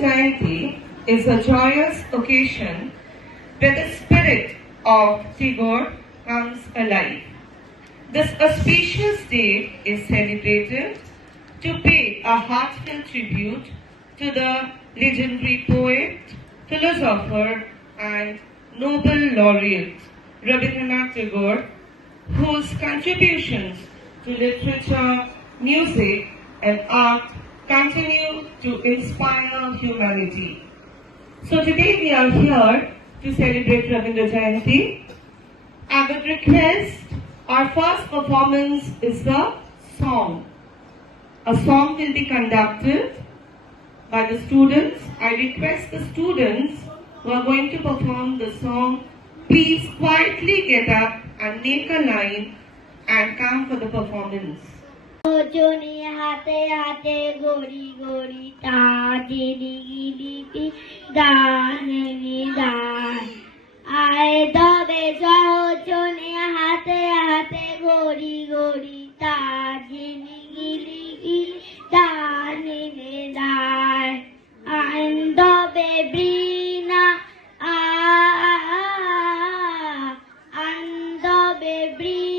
Jayanti is a joyous occasion where the spirit of Tagore comes alive. This auspicious day is celebrated to pay a heartfelt tribute to the legendary poet, philosopher, and Nobel laureate Rabindranath Tagore, whose contributions to literature, music, and art continue to inspire humanity. So today we are here to celebrate Rabindra Jayanti. I would request, our first performance is the song. A song will be conducted by the students. I request the students who are going to perform the song, please quietly get up and make a line and come for the performance. Joni hate hate gori gori ta dili gili da ni da I dobe jo joni hate hate gori gori ta dili gili da ni da I dobe brina dobe brina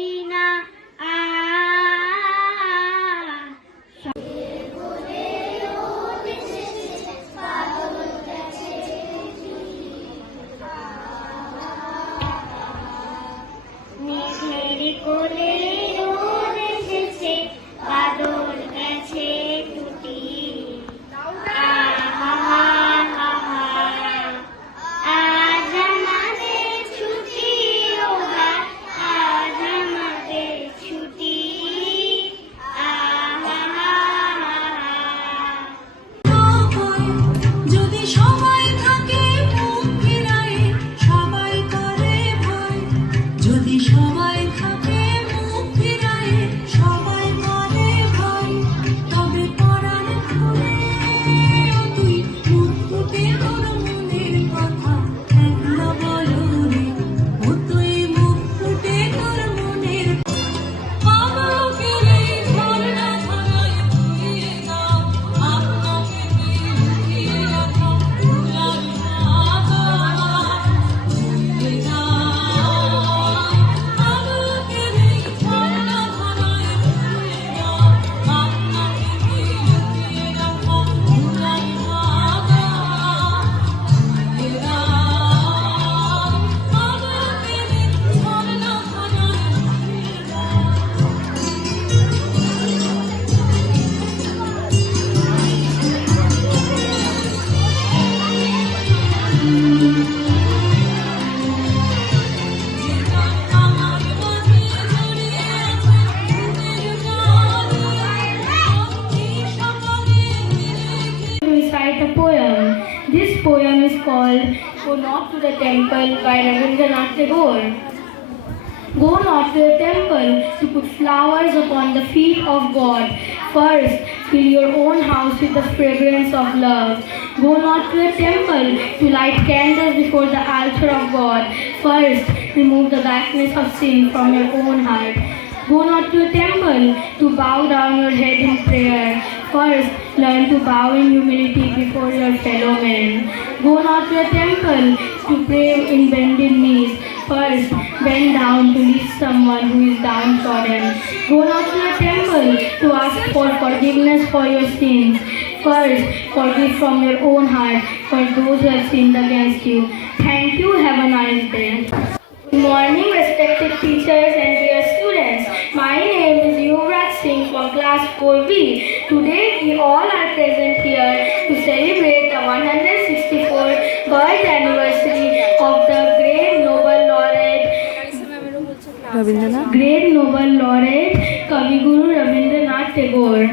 This poem is called Go Not to the Temple by Rabindranath Tagore. Go not to the temple to put flowers upon the feet of God. First, fill your own house with the fragrance of love. Go not to the temple to light candles before the altar of God. First, remove the darkness of sin from your own heart. Go not to a temple to bow down your head in prayer. First, learn to bow in humility before your fellow men. Go not to a temple to pray in bended knees. First, bend down to lift someone who is downtrodden. Go not to a temple to ask for forgiveness for your sins. First, forgive from your own heart for those who have sinned against you. Thank you. Have a nice day. Good morning, respected teachers and dear students. My name is Yuvraj Singh from class 4B. Today we all are present here to celebrate the 164th birth anniversary of the great Nobel laureate Kaviguru Rabindranath Tagore.